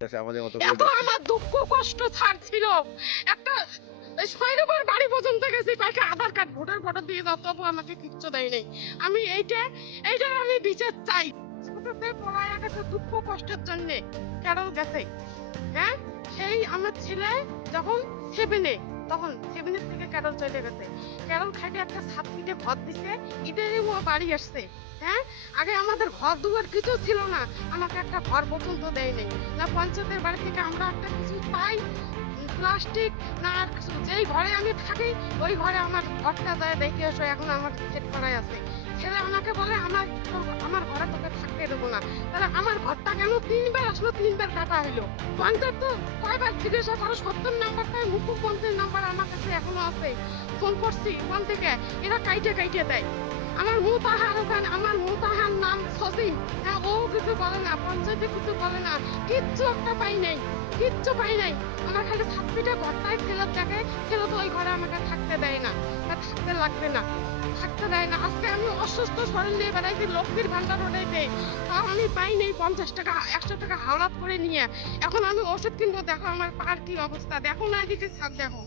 আমাদের মতো এত আমার দুঃখ কষ্ট ছাড়ছিল একটা শৈরবের বাড়ি পর্যন্ত গেছি কয়েকটা আধার কার্ড ভোটার ফটো দিয়ে দাও তবু আমাকে কিচ্ছু দেয় নাই। আমি এইটার আমি বিচার চাই। ছোটতে পড়ায় গেছে দুঃখ কষ্টের জন্য কেন গেছে। হ্যাঁ, সেই আমার ছেলে যখন সেভেনে তখন সেভেনের থেকে ক্যারল চলে গেছে। ক্যারল খাইতে একটা ছাত্রীকে ঘর দিছে, এটাই ও বাড়ি আসছে। হ্যাঁ, আগে আমাদের ঘর দুয়ার কিছু ছিল না, আমাকে একটা ঘর পর্যন্ত দেয় নাই। না পঞ্চায়েতের বাড়ি থেকে আমরা একটা কিছু পাই, প্লাস্টিক না আর কিছু। যেই ঘরে আমি থাকি ওই ঘরে আমার ঘরটা যায় দেখে এসো, এখন আমার সেট করাই আছে। ছেলে আমাকে বলে আমার ঘরে তোকে থাকতে দেবো না। তাহলে আমার ঘরটা কেন তিনবার আসলো, তিনবার কাটা হইলো। পঞ্চায়েত তো কয়বার জিজ্ঞাসা করো, 70 নাম্বারটাই মুখ্যমন্ত্রীর নাম্বার আমার কাছে এখনো আছে। ফোন করছি ফোন থেকে, এরা কাইটে কাইটে দেয়। আমার মুতাহার ওখানে, আমার মুতাহার নাম সসিম। হ্যাঁ, ও কিছু বলে না, পঞ্চায়েতে কিছু বলে না, কিচ্ছু একটা পাই নাই, কিচ্ছু পাই নাই। আমার খালি ছাত্রীটা ঘরটায় ফেরত দেখে, ফেরত ওই ঘরে আমাকে থাকতে দেয় না, থাকতে লাগবে না, থাকতে দেয় না। আজকে আমি অসুস্থ শরীর নিয়ে বেড়াইছি, লক্ষ্মীর ভান্ডার ওটাইতে, তাও আমি পাই নাই 50 টাকা 100 টাকা হাওলাত করে নিয়ে। এখন আমি ওষুধ কিনবো, দেখো আমার পার কি অবস্থা, দেখো না এদিকে ছাদ দেখো,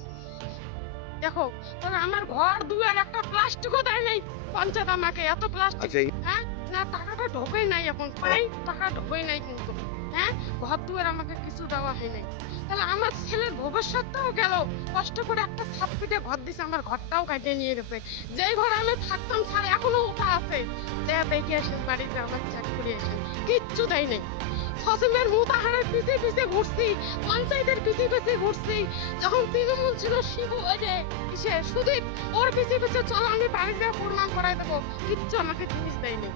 দেখো। তবে আমার ঘর দুয়ার একটা প্লাস্টিকও দেয় নাই পঞ্চায়েত আমাকে, এত প্লাস্টিক। আচ্ছা হ্যাঁ, না টাকাটা ঢোকেই নাই, এখন পাই টাকা ঢোকেই নাই কিন্তু। হ্যাঁ, ঘর দুয়ার আমাকে কিছু দেওয়া হয় নাই। তাহলে আমার ছেলের ভবিষ্যৎটাও গেল। কষ্ট করে একটা ছাদ পিটে ঘর দিছে, আমার ঘরটাও কাটে নিয়ে গেছে। যেই ঘরে আমি থাকতাম স্যার এখনো ওটা আছে, যা দেখে আসেন বাড়িতে, আমার চেক করে আসেন, কিচ্ছু দেয় নাই। ফসিমের মুতাহারের পিছে পিছে ঘুরছি, পঞ্চায়েতের পিছে পিছে ঘুরছি। যখন তৃণমূল ছিল শিবু ওই যে কিসে সুদীপ, ওর পিছে পিছে চলো আমি বাড়িতে প্রমাণ করাই দেবো, কিচ্ছু আমাকে জিনিস দেয়নি।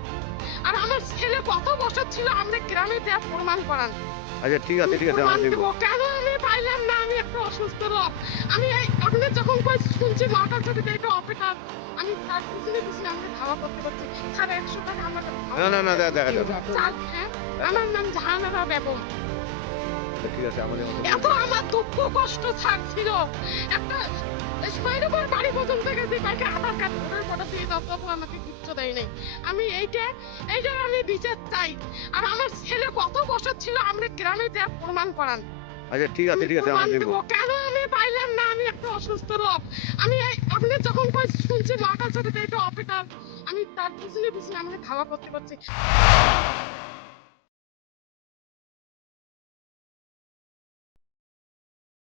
আর আমার ছেলে কত বছর ছিল, আমরা গ্রামে যা প্রমাণ করান, আচ্ছা ঠিক আছে আমি ঠিক আছে প্রমাণ আমরা দেখবো। দেবো। কেন আমি পাইলাম না, আমি একটা অসুস্থ লোক। আমি আপনি যখন কই শুনছি নটার থেকে এটা অপেক্ষা, আমি তার পিছনে পিছনে আমরা ধাওয়া করতে করছি। স্যার 100 টাকা আমার না না না দেখা যাবে। চাল। হ্যাঁ, আমার নাম জাহানারা বেগম। আচ্ছা ঠিক আছে আমাদের মতো এত আমার দুঃখ কষ্ট ছাড়ছিল একটা শৈরবের বাড়ি পর্যন্ত গেছি কয়েকটা আধার কার্ড ভোটার ফটো দিয়ে দাও তবু আমাকে কিচ্ছু দেয় নাই। আমি এইটার আমি বিচার চাই। আর আমার ছেলে কত বছর ছিল, আমরা গ্রামে যা প্রমাণ করান, আচ্ছা ঠিক আছে আমি ঠিক আছে প্রমাণ আমরা দেখবো। দেবো। কেন আমি পাইলাম না, আমি একটা অসুস্থ লোক। আমি আপনি যখন কই শুনছি নটার সাথে এটা অপেক্ষা, আমি তার পিছনে পিছনে আমরা ধাওয়া করতে করছি।